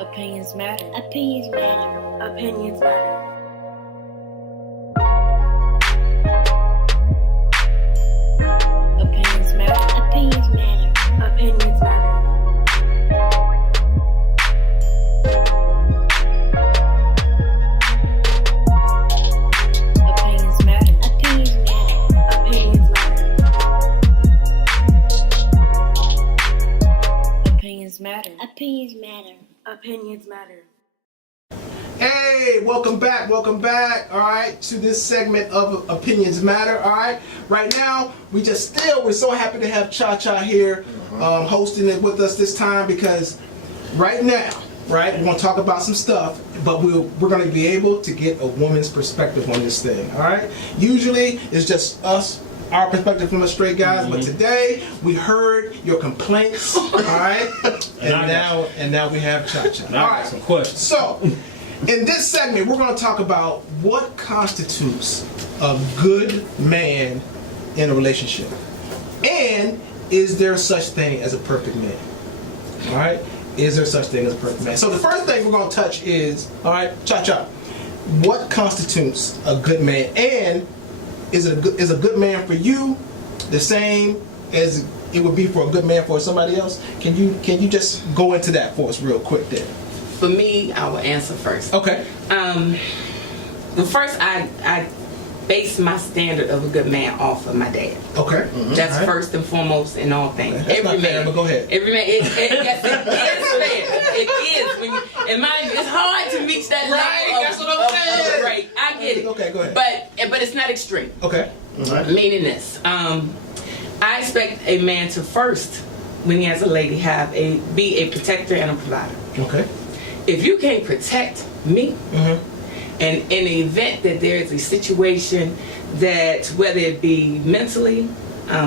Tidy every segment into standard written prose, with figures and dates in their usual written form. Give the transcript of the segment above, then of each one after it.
Opinions matter. Opinions matter. Opinions matter. Opinions matter. Opinions matter. Opinions matter. Opinions matter. Opinions matter. Opinions matter. Opinions matter. Opinions matter. Opinions matter. Hey, welcome back, all right, to this segment of Opinions Matter, all right. Right now, we're so happy to have Cha-Cha here hosting it with us this time because right now, right, we're going to talk about some stuff, but we're going to be able to get a woman's perspective on this thing, all right. Usually, it's just us, our perspective from us straight guys, but today we heard your complaints, all right, and now we have Cha-Cha. Now I got some questions. So, in this segment, we're going to talk about what constitutes a good man in a relationship, and is there such thing as a perfect man? All right, is there such thing as a perfect man? So the first thing we're going to touch is, all right, Cha-Cha, what constitutes a good man, and is a good man for you the same as it would be for a good man for somebody else? Can you just go into that for us real quick there? For me, I will answer first. Okay. The first, I base my standard of a good man off of my dad. Okay. That's All right. first and foremost in all things. Okay. That's not fair, but go ahead. Every man, yes, it is fair. And mind you, it's hard to reach that Right, level that's what I'm saying. right. I get it. Okay, go ahead. But it's not extreme. Okay. All right. Meaning this, I expect a man to first, when he has a lady, be a protector and a provider. Okay. If you can't protect me, and in the event that there is a situation that, whether it be mentally,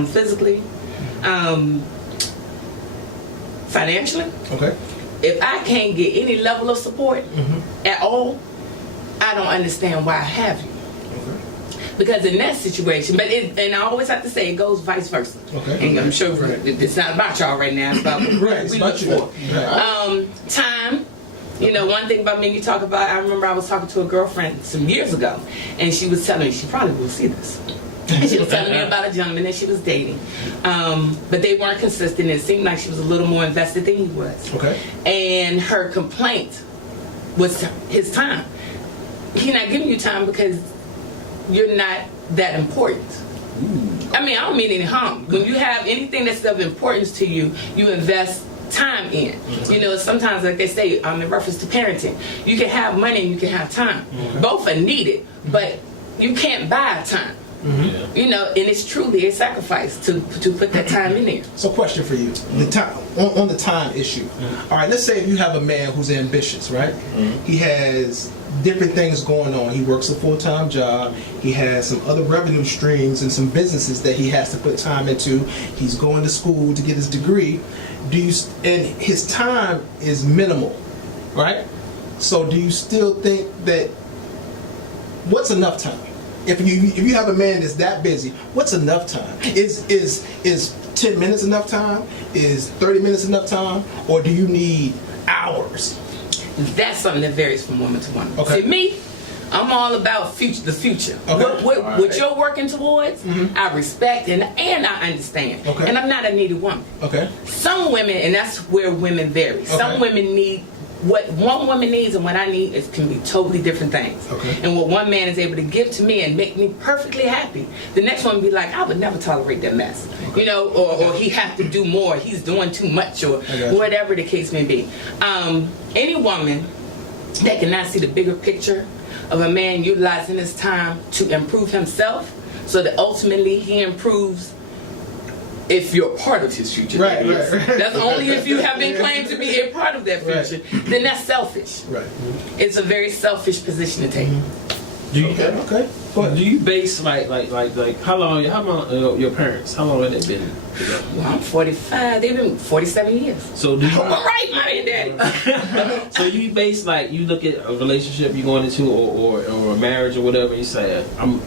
physically, financially, Okay. if I can't get any level of support at all, I don't understand why I have you. Because in that situation, and I always have to say it goes vice versa. Okay. And I'm sure it's not about y'all right now. It's about what Right, it's we about look you. for. Right. Time. You know, one thing about me, you talk about, I remember I was talking to a girlfriend some years ago, and she was telling me, she probably will see this. And she was telling me about a gentleman that she was dating. But they weren't consistent. It seemed like she was a little more invested than he was. Okay. And her complaint was his time. He's not giving you time because you're not that important. I mean, I don't mean any harm. When you have anything that's of importance to you, you invest time in. You know, sometimes, like they say, in reference to parenting, you can have money and you can have time. Both are needed, but you can't buy time. You know, and it's truly a sacrifice to put that time in there. So, question for you: the time on the time issue. All right, let's say if you have a man who's ambitious, right? He has different things going on. He works a full-time job. He has some other revenue streams and some businesses that he has to put time into. He's going to school to get his degree. And his time is minimal, right? So, do you still think that what's enough time? If you have a man that's that busy, what's enough time? Is 10 minutes enough time? Is 30 minutes enough time? Or do you need hours? That's something that varies from woman to woman. Okay. See, me, I'm all about the future. Okay. What you're working towards, I respect and I understand. Okay. And I'm not a needy woman. Okay. Some women, and that's where women vary. Okay. Some women need what one woman needs, and what I need can be totally different things. Okay. And what one man is able to give to me and make me perfectly happy, the next one be like, I would never tolerate that mess. Okay. You know, or he have to do more, he's doing too much, or whatever the case may be. Any woman that cannot see the bigger picture of a man utilizing his time to improve himself, so that ultimately he improves. If you're part of his future, right. That's only if you have been claimed to be a part of that future. Then that's selfish. Right. It's a very selfish position to take. Do you, Okay. Do you base like how long your parents, how long have they been together? Well, I'm 45. They've been 47 years. So do you I'm right, mommy and daddy. so you base you look at a relationship you're going into or a marriage or whatever, you say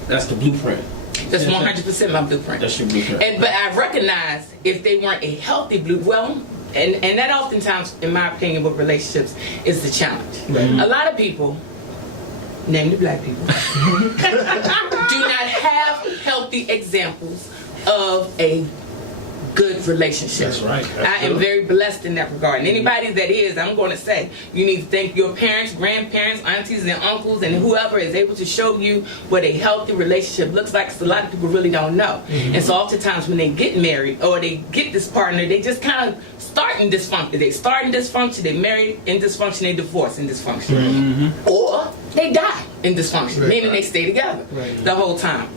that's the blueprint. That's 100% my blueprint. That's your blueprint. But I recognize if they weren't a healthy and that oftentimes, in my opinion, with relationships is the challenge. A lot of people, name the black people, do not have healthy examples of a good relationship. That's right. I am very blessed in that regard. And anybody that is, I'm going to say, you need to thank your parents, grandparents, aunties, and uncles, and whoever is able to show you what a healthy relationship looks like, because a lot of people really don't know. And so oftentimes when they get married or they get this partner, they just kind of start in dysfunction. They start in dysfunction, they marry in dysfunction, they divorce in dysfunction. Or they die in dysfunction, meaning they stay together the whole time.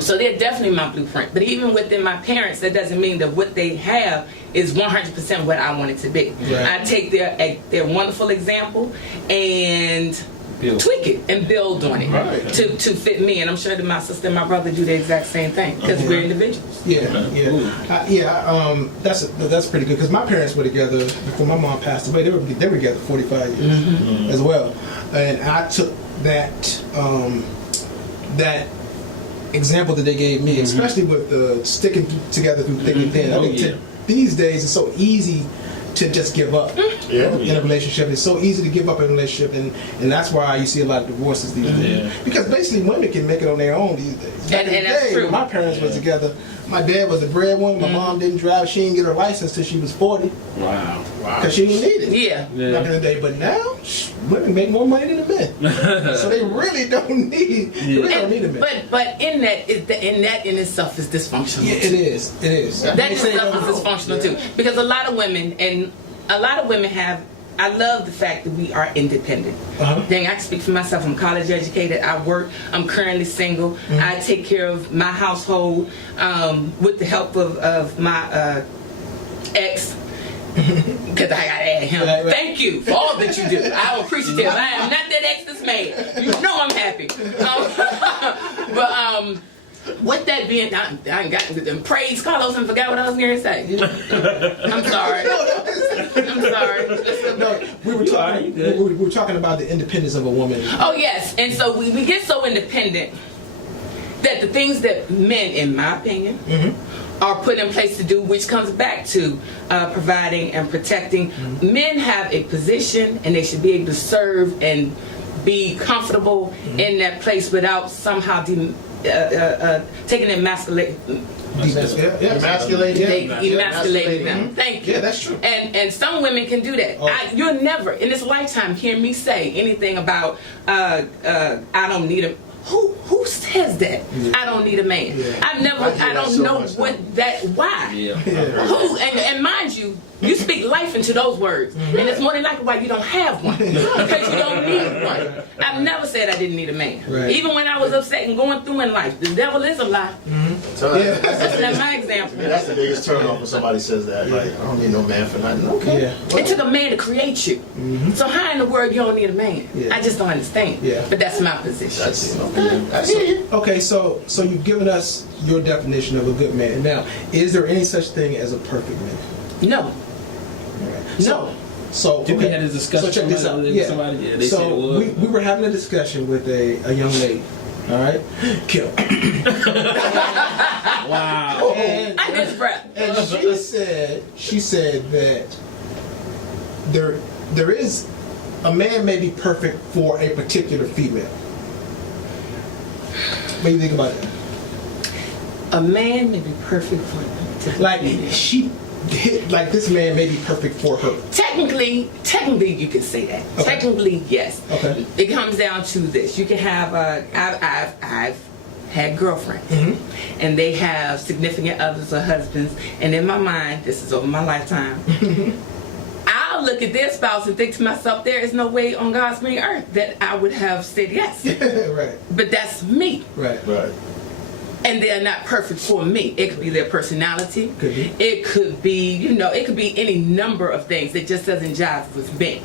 So they're definitely my blueprint. But even within my parents, that doesn't mean that what they have is 100% what I want it to be. I take their wonderful example and tweak it and build on it to fit me. And I'm sure that my sister and my brother do the exact same thing, because we're individuals. That's pretty good, because my parents were together before my mom passed away. They were together 45 years as well. And I took that example that they gave me, especially with the sticking together through thick and thin. I think these days it's so easy to just give up in a relationship. It's so easy to give up in a relationship, and that's why you see a lot of divorces these days. Because basically women can make it on their own these days. Back in the day, when my parents were together, my dad was the breadwinner, my mom didn't drive, she didn't get her license till she was 40. Wow. Because she didn't need it. Back in the day. But now, women make more money than the men. So they really don't need a man. But in that in itself is dysfunctional. Yeah, it is. It is. That in itself is dysfunctional too. Because a lot of women have, I love the fact that we are independent. Dang, I can speak for myself. I'm college educated. I work. I'm currently single. I take care of my household with the help of my ex. Because I gotta add him. Thank you for all that you do. I'm appreciative. I am not that ex that's mad. You know I'm happy. But with that being, I ain't got them praise Carlos and forgot what I was going to say. I'm sorry. I'm sorry. No, we were talking about the independence of a woman. Oh yes, and so we get so independent that the things that men, in my opinion, are put in place to do, which comes back to providing and protecting. Men have a position, and they should be able to serve and be comfortable in that place without somehow taking emasculating them. Thank you. Yeah, that's true. And some women can do that. You'll never in this lifetime hear me say anything about I don't need a. Who says that? I don't need a man. I don't know why. Who? And mind you, you speak life into those words, and it's more than likely why you don't have one, because you don't need one. I've never said I didn't need a man. Even when I was upset and going through in life, the devil is a lie. That's not my example. That's the biggest turn off when somebody says that. Like, I don't need no man for nothing. Okay. It took a man to create you. So how in the world you don't need a man? I just don't understand. But that's my position. That's it. Okay, so you've given us your definition of a good man. Now, is there any such thing as a perfect man? No. No. So we had a discussion. So check this out. They said it was. We were having a discussion with a young lady. All right, Kill. Wow. I just breath. And she said that there is a man may be perfect for a particular female. What do you think about that? A man may be perfect for female. Like this man may be perfect for her. Technically, you can say that. Okay. Technically, yes. Okay. It comes down to this. You can have I've had girlfriends, and they have significant others or husbands, and in my mind, this is over my lifetime. I'll look at their spouse and think to myself, there is no way on God's green earth that I would have said yes. Right. But that's me. Right. And they're not perfect for me. It could be their personality. Could be. It could be, it could be any number of things that just doesn't jive with me.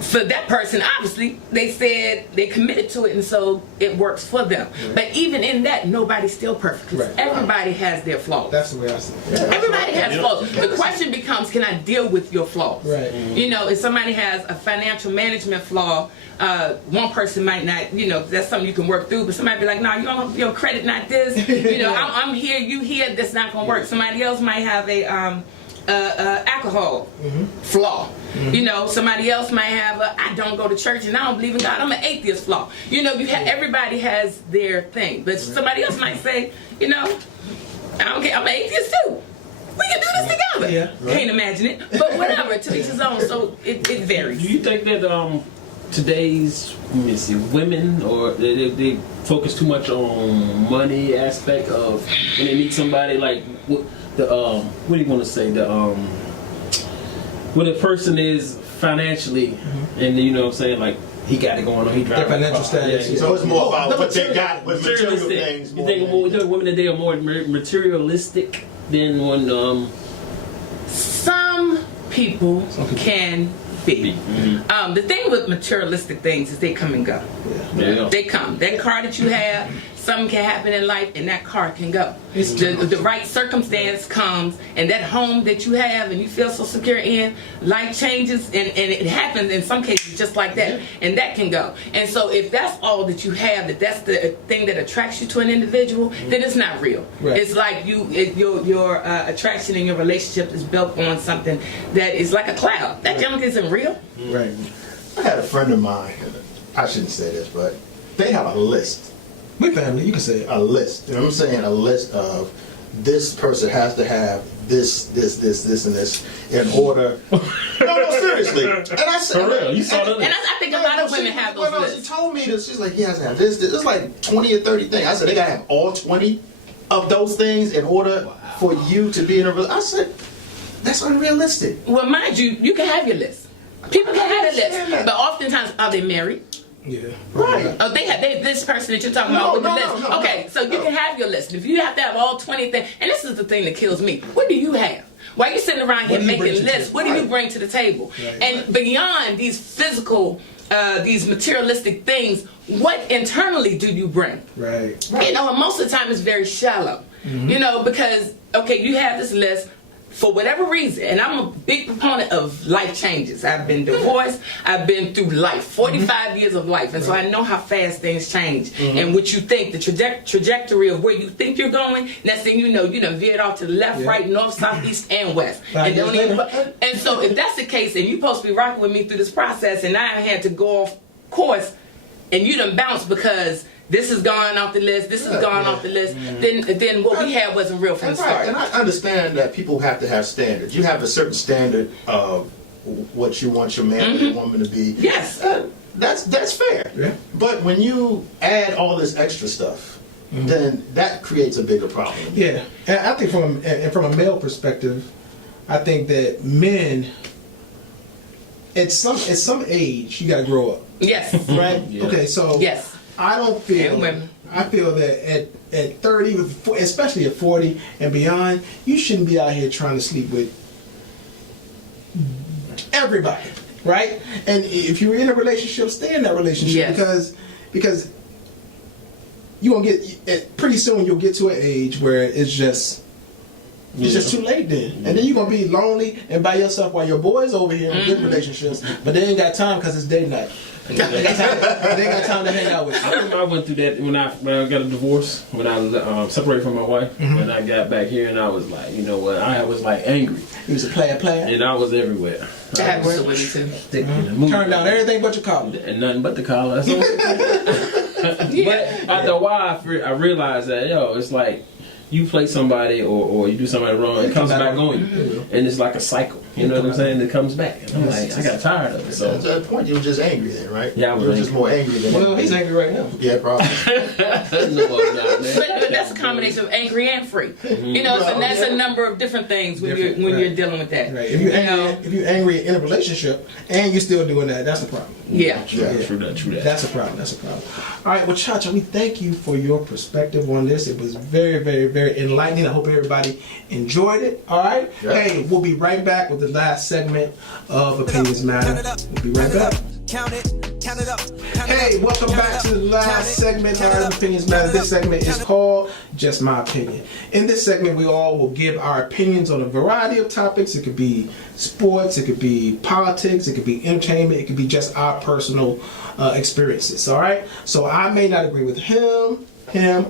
For that person, obviously, they said they committed to it, and so it works for them. But even in that, nobody's still perfect. Because everybody has their flaws. That's the way I see it. Everybody has flaws. The question becomes, can I deal with your flaws? Right. If somebody has a financial management flaw, one person might not, that's something you can work through, but somebody be like, no, your credit not this. I'm here, you here, that's not going to work. Somebody else might have a alcohol flaw. You know, somebody else might have a I don't go to church and I don't believe in God. I'm an atheist flaw. You know, everybody has their thing, but somebody else might say, you know, I don't care. I'm an atheist too. We can do this together. Yeah. Can't imagine it, but whatever. To each his own. So it varies. Do you think that today's women or they focus too much on money aspect of when they meet somebody like what do you want to say when a person is financially and you know what I'm saying like he got it going on, he driving their financial status. Yeah. So it's more about what they got with material Materialistic. things. You think women today are more materialistic than when Some people can be. The thing with materialistic things is they come and go. yeah. They come. That car that you have, something can happen in life and that car can go. The right circumstance comes and that home that you have and you feel so secure in, life changes and it happens in some cases just like that and that can go. And so if that's all that you have, that's the thing that attracts you to an individual, then it's not real. Right. It's like your attraction in your relationship is built on something that is like a cloud. That junk isn't real. Right. I had a friend of mine, I shouldn't say this, but they have a list. We family, you can say it. A list. You know what I'm saying? A list of this person has to have this, and this in order. No, seriously. And I said, For real, you saw that. And I think a lot of women have those She lists. told me this. She's like, he has to have this. It's like 20 or 30 things. I said, they got to have all 20 of those things in order for you to be in a relationship. I said, that's unrealistic. Well, mind you, you can have your list. People can have a list, but oftentimes are they married? Yeah. Right. Oh, they this person that you're talking about with the list. Okay, so you can have your list. If you have to have all 20 things, and this is the thing that kills me. What do you have? Why are you sitting around here What do you bring making to the lists? table? What do you bring to the table? Right. And beyond these physical, these materialistic things, what internally do you bring? Right. You know, and most of the time it's very shallow. You know, because, okay, you have this list for whatever reason, and I'm a big proponent of life changes. I've been divorced, I've been through life, 45 years of life, and so I know how fast things change. And what you think, the trajectory of where you think you're going, next thing you know, you done veered off to the left, right, north, south, east, and west. And so if that's the case, and you're supposed to be rocking with me through this process, and I had to go off course, and you done bounced because this is gone off the list, this is gone off the list, then what we had wasn't real from the start. And I understand that people have to have standards. You have a certain standard of what you want your man or your woman to be. Yes. That's fair. Yeah. But when you add all this extra stuff, then that creates a bigger problem. Yeah. And I think from a male perspective, I think that men at some age you gotta grow up. Yes. Right? Yeah. Okay, so Yes. I don't feel. And women. I feel that at 30, especially at 40 and beyond, you shouldn't be out here trying to sleep with everybody, right? And if you're in a relationship, stay in that relationship Yes. because you won't get pretty soon. You'll get to an age where it's just too late then, and then you're gonna be lonely and by yourself while your boys over here in good relationships, but they ain't got time because it's date night. They ain't got time to hang out with I you. remember I went through that when I got a divorce, when I was separated from my wife, and I got back here and I was like, you know what, I was like angry, He was a player, and I was everywhere. That happens to women too. Stick in the movie. Turned down everything but your collar. And nothing but the collar. That's all. But after a while, I realized that, it's like, you play somebody or you do somebody wrong, it comes back on you. And it's like a cycle. You know what I'm saying? It comes back. And I'm like, I got tired of it. So At that point, you were just angry then, right? Yeah, I was You were just angry. more angry than Well, he's angry right now. Yeah, probably. no, I'm not, man. But that's a combination of angry and free. You know, so that's a number of different things when you're dealing with that. Right. If you're angry in a relationship and you're still doing that, that's a problem. Yeah. True that. That's a problem. That's a problem. All right. Well, Chacha, we thank you for your perspective on this. It was very, very, very enlightening. I hope everybody enjoyed it. All right. Yeah. Hey, we'll be right back with the last segment of Opinions Matter. We'll be right back. Count it up. Hey, welcome back to the last segment of Opinions Matter. This segment is called Just My Opinion. In this segment, we all will give our opinions on a variety of topics. It could be sports, it could be politics, it could be entertainment, it could be just our personal experiences. All right. So I may not agree with him,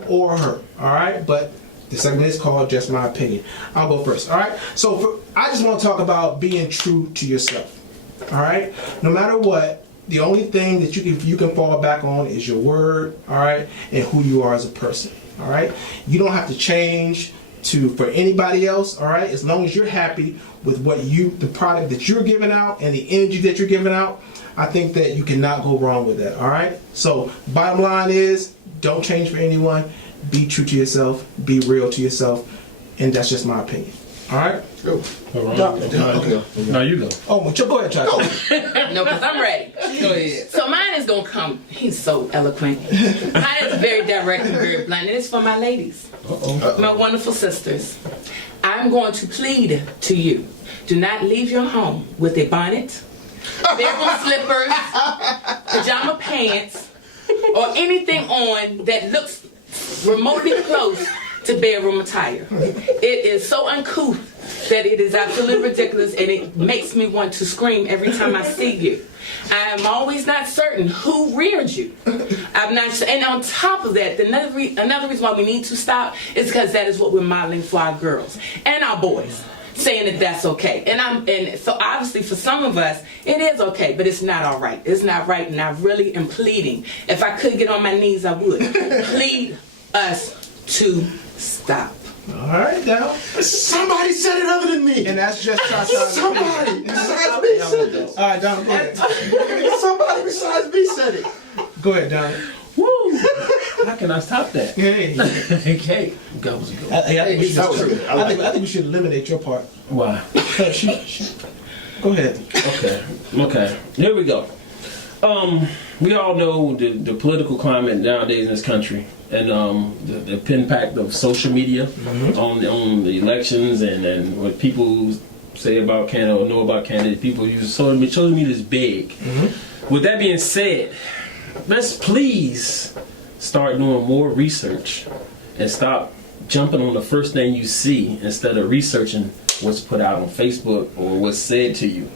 or her. All right, but The segment is called Just My Opinion. I'll go first. All right. So I just want to talk about being true to yourself. All right. No matter what, the only thing that you can fall back on is your word. All right, and who you are as a person. All right. You don't have to change for anybody else. All right. As long as you're happy with the product that you're giving out and the energy that you're giving out, I think that you cannot go wrong with that. All right. So bottom line is, don't change for anyone. Be true to yourself. Be real to yourself. And that's just my opinion. All right? Go. Okay. No, you go. Oh, well, go ahead, Chacha. No, because I'm ready. Go ahead. So mine is going to come. He's so eloquent. Mine is very direct and very blunt. And it's for my ladies. My wonderful sisters. I'm going to plead to you. Do not leave your home with a bonnet, bedroom slippers, pajama pants, or anything on that looks remotely close to bedroom attire. It is so uncouth that it is absolutely ridiculous, and it makes me want to scream every time I see you. I am always not certain who reared you. I'm not, and on top of that, another reason why we need to stop is because that is what we're modeling for our girls and our boys, saying that that's okay. And so obviously for some of us it is okay, but it's not all right. It's not right, and I really am pleading. If I could get on my knees, I would plead us to stop. All right, now. Somebody said it other than me. And that's just Chacha. Somebody besides me said this. All right, Donald, go ahead. Somebody besides me said it. Go ahead, Donald. Woo! How can I stop that? Hey. Okay. Go. I think we should That was good. I I think we should eliminate your part. Why? Go ahead. Okay. Here we go. We all know the political climate nowadays in this country, and the impact of social media on the elections, and what people say about Canada or know about Canada. People use social media is big. With that being said, let's please start doing more research and stop jumping on the first thing you see instead of researching what's put out on Facebook or what's said to you,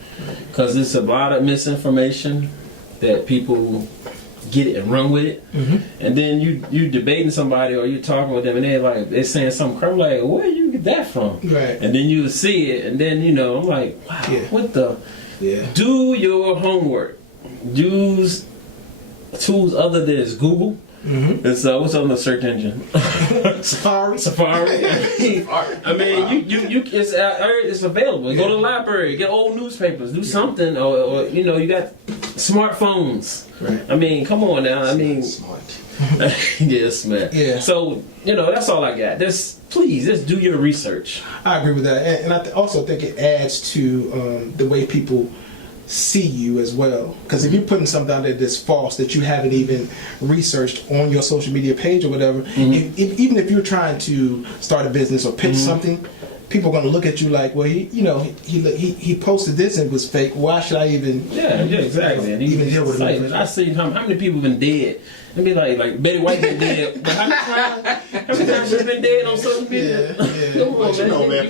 because there's a lot of misinformation that people get it and run with it, and then you debating somebody or you're talking with them and they're saying something crap, like, where you get that from? Right. And then you see it, and then I'm like, wow, what the? Yeah. Do your homework. Use tools other than Google. And so, what's on the search engine? Safari. I mean, it's available. Yeah. Go to the library, get old newspapers, do something, or you got smartphones. Right. I mean, come on now. I mean, Smart. yes, man. Yeah. So that's all I got. Please do your research. I agree with that, and I also think it adds to the way people see you as well. Because if you're putting something out there that's false, that you haven't even researched on your social media page or whatever, even if you're trying to start a business or pitch something, people are going to look at you like, well, he posted this and it was fake. Why should I even? Yeah, exactly. Even deal with it. I see how many people been dead. It'd be like Betty White been dead. But how many times she's been dead on social media? Come on, Man,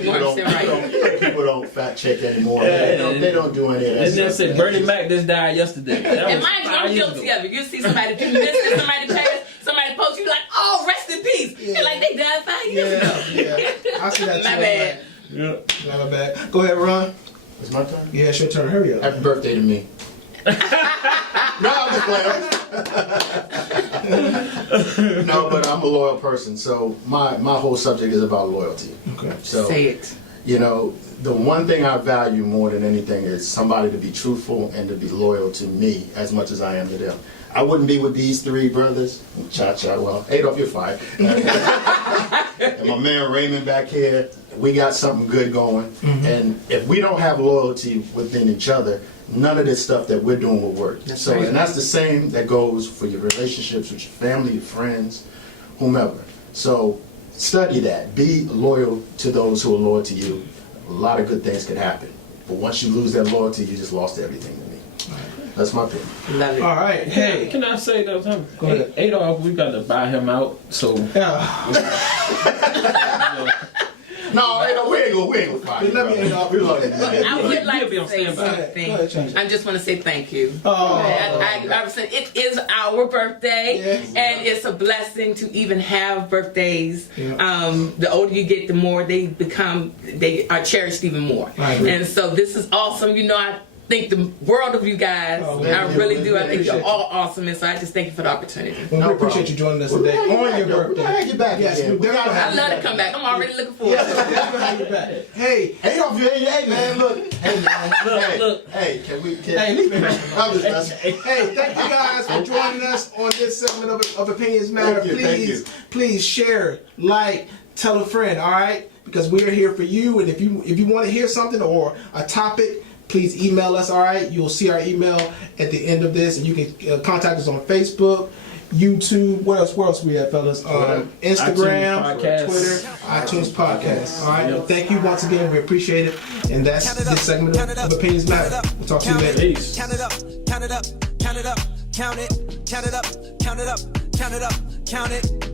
people don't fact check anymore. They don't do any of that. And then say Bernie Mac just died yesterday. And mind you, I'm guilty of it. You see somebody do this, somebody pass, somebody post, you like, oh, rest in peace. You're like, they died 5 years ago. Yeah. I see that too. My bad. Yeah. My bad. Go ahead, Ron. It's my turn? Yeah, it's your turn. Hurry up. Happy birthday to me. No, I'm just playing. No, but I'm a loyal person, so my whole subject is about loyalty. Okay. So, Say it. the one thing I value more than anything is somebody to be truthful and to be loyal to me as much as I am to them. I wouldn't be with these three brothers. Well, Adolf, you're fired. And my man Raymond back here, we got something good going. And if we don't have loyalty within each other, none of this stuff that we're doing will work. That's right. And that's the same that goes for your relationships with your family, your friends, whomever. So study that. Be loyal to those who are loyal to you. A lot of good things could happen. But once you lose that loyalty, you just lost everything to me. That's my opinion. Love it. All right. Hey. Can I say that? Go ahead. Adolf, we got to buy him out. So Yeah. No, we ain't gonna fire you. Let me end off. We love you. I would like You'll be to on say standby. something. Go ahead, Chacha. I just want to say thank you. Oh. I said it is our birthday, Yes. and it's a blessing to even have birthdays. Yeah. The older you get, the more they are cherished even more. I agree. And so this is awesome. You know, I think the world of you guys. Oh, I thank you. really do. I think you're Appreciate all awesome, and so I just thank you for the opportunity. Well, No we appreciate problem. you joining us We're today gonna have on you your back, though. birthday. We're gonna have you back Yes, again. we We gotta definitely I love to come back. I'm already looking forward to it. Definitely have you back. Hey, Hey, man, look. Hey, man. Look. Hey, can we? hey, leave me alone. I'm just messing. Hey, thank you guys for joining us on this segment of Opinions Matter. Thank you. Please share, like, tell a friend, all right? Because we are here for you. And if you want to hear something or a topic, please email us, all right? You'll see our email at the end of this. And you can contact us on Facebook, YouTube. Where else we at, fellas? Instagram, iTunes Podcast. Twitter, iTunes Podcast. All right? Well, thank you once again. We appreciate it. And that's this segment of Opinions Matter. We'll talk to you later. Peace. Count it up, count it up, count it up, count it, count it up, count it up, count it up, count it.